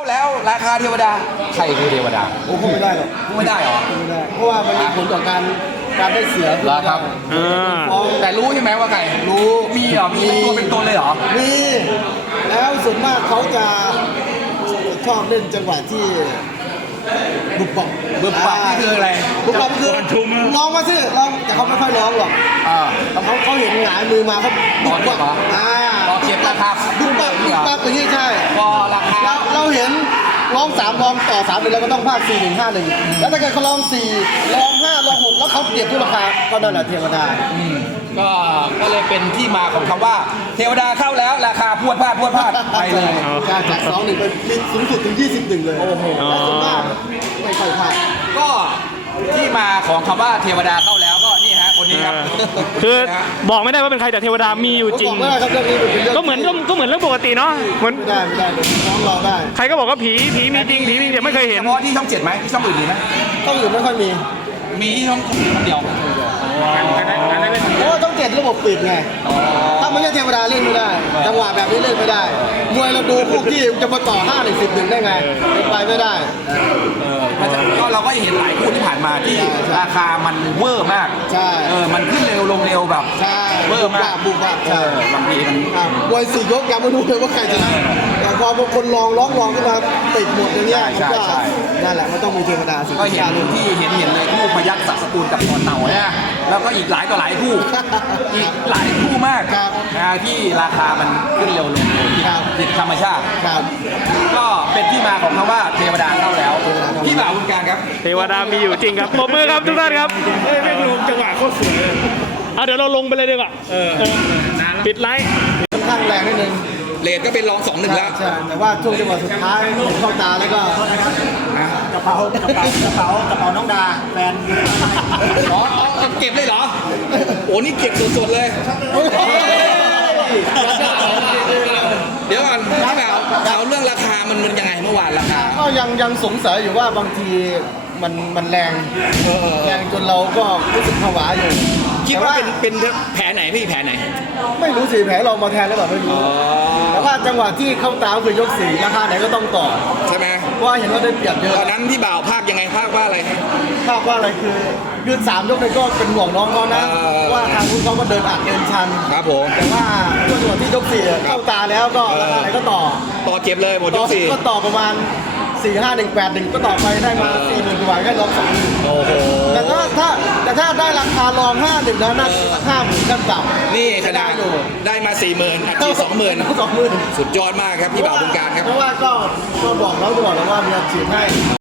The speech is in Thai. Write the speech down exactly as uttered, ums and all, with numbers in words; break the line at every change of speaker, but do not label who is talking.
แล้วราคาเทวดาใครคือเทวดา
โอ้พูดไม่ได้หรอก
พูดไม่ได้เหรอ
พูดไม่ได้เพราะว่ามันมีผลต่อการการได้เสีย
เหรอครับ
อ่า
ฟ้อง
แต่รู้ใช่ไหมว่าใครรู้มีเหรอมีเป็นตัวเป็นตนเลยเหรอ
มีแล้วส่วนมากเขาจะชอบเล่นจังหวะที่บุบบับ
บึ้มปักนี่คืออะไร
บุบบับคือร้องมาสิร้องแต่เขาไม่ค่อยร้องหรอก
อ่า
แต่เขาเขาเห็นหงายมือมาเขาบุบบับ
อ๋อ
อ่า
พอเก็บราคา
บุบบับบุบบับอย่างนี้ใช่
พอราคา
เราเราเห็นร้องสามร้องต่อสามหนึ่งเราก็ต้องพากสี่หนึ่งห้าหนึ่งแล้วถ้าเกิดเขาร้องสี่ร้องห้าร้องหกแล้วเขาเปรียบที่ราคาก็นั่นแหละเทวดา
อืมก็ก็เลยเป็นที่มาของคำว่าเทวดาเข้าแล้วราคาพรวดพลาดพรวดพลาดไปเลย
การจากสองหนึ่งไปสูงสุดถึงยี่สิบหนึ่งเลย
โอ้โห
แต่ส่วนมากไม่ค่อยพลาด
ก็ที่มาของคำว่าเทวดาเข้าแล้วก็นี่ฮะคนนี้ครับ
คือ
นะฮะ
บอกไม่ได้ว่าเป็นใครแต่เทวดามีอยู่จริง
ผมบอกไม่ได้ครับเรื่องนี้เป็นเรื่อง
ก็เหมือนก็ก็เหมือนเรื่องปกติเนาะเหมือน
ไม่ได้ไม่ได้เดี๋ยวน้องรอได้
ใครก็บอกว่าผีผีมีจริงผีมีแต่ไม่เคยเห็น
เฉพาะที่ช่องเจ็ดไหมที่ช่องอื่นมีไหม
ต้องอื่นไม่ค่อยมี
มีที่ช่องเดียว
เพราะว่าต้องเจ็ดระบบปิดไงถ้าไม่ใช่เทวดาเล่นไม่ได้จังหวะแบบนี้เล่นไม่ได้มวยเราดูคู่ขี้จะมาต่อห้าหนึ่งสิบหนึ่งได้ไงไปไม่ได้
เออก็เราก็เห็นหลายคู่ที่ผ่านมาที่ราคามันเวอร์มาก
ใช่
เออมันขึ้นเร็วลงเร็วแบบ
ใช่
เวอร์มาก
บุกบับ
เอ
ใช่
อบางทีมัน
อ่ะมวยสี่ยกยังไม่รู้เลยว่าใครชนะแต่พอบางคนลองร้องลองขึ้นมาติดหมดอย่างเงี้ย
ใช่ใช่
นั่นแหละมันต้องมีเทวดาสิ
ก็เห็นที่เห็นเห็นเลยคู่พยัคฆ์ศักดิ์สกุลกับตอนเต่าเนี่ยแล้วก็อีกหลายต่อหลายคู่ อีกหลายคู่มาก
ครับ
นะที่ราคามันขึ้นเร็วลงเร็วผิด
ครับ
ผิดธรรมชาติ
ครับ
ก็เป็นที่มาของคำว่าเทวดาเข้าแล้วพี่บ่าวคุณการครับ
เทวดามีอยู่จริงครับปรบมือครับทุกท่านครับเฮ้ยแม่งลงจังหวะโคตรสวยเลยเอาเดี๋ยวเราลงไปเลยดีกว่าเออปิดไลฟ์
ค่อนข้างแรงนิดนึง
เลทก็เป็นรองสองหนึ่งแล้ว
ใช่แต่ว่าช่วงจังหวะสุดท้ายเข้าตาแล้วก็กระเป๋ากระเป๋ากระเป๋ากระเป๋าน้องดาแฟน
อ๋ออ๋อเก็บเลยเหรอ โอ้นี่เก็บสดๆเลย เดี๋ยวก่อนพี่บ่าวเอาเรื่องราคามันมันยังไงเมื่อวานราคา
ก็ยังยังสงสัยอยู่ว่าบางทีมันมันแรงแรงจนเราก็รู้สึกผวาอยู่
คิดว่าเป็นเป็นแผลไหนพี่แผลไหน
ไม่รู้สิแผลเรามาแทนหรือเปล่าไม่รู้แต่ว่าจังหวะที่เข้าตาคือยกสี่ราคาไหนก็ต้องต่อ
ใช่ไหม
เพราะว่าเห็นว่าได้เปรียบเย
ต
อะ
อนนั้นพี่บ่าวภาคยังไงภาคว่าอะไรครับ
ภาพว่าอะไรคือยืนสามยกเลยก็เป็นห่วงน้องเขานะ
เออ
ว่าทางคุณเขาก็เดินอัดเดินชัน
ครับผม
แต่ว่าช่วงจังหวะที่ยกสี่เข้าตาแล้วก็ราคาไหนก็ต่อ
ต่อเจ็บเลยหมดย
ต่อก
สี่
ก็ต่อประมาณสี่ห้าหนึ่งแปดหนึ่งก็ต่อไปได้มาสี่หมื่นกว่าแค่รอบสอง
โอ้โห
แต่ถ้าถ้าแต่ถ้าได้ราคารองห้าหนึ่งนะน่าจะห้าหมื่นขั้นต่ำ
นี่ขนา
ได้
ด
อยู่
ได้มาสี่หมื่นอัดฉีดสองหมื่น
สองหมื่น
สุดยอดมากครับพี่บ่าวคุณการครับ
เพราะว่าก็ก็บอกน้องตลอดแล้วว่ามีอัดฉีดให้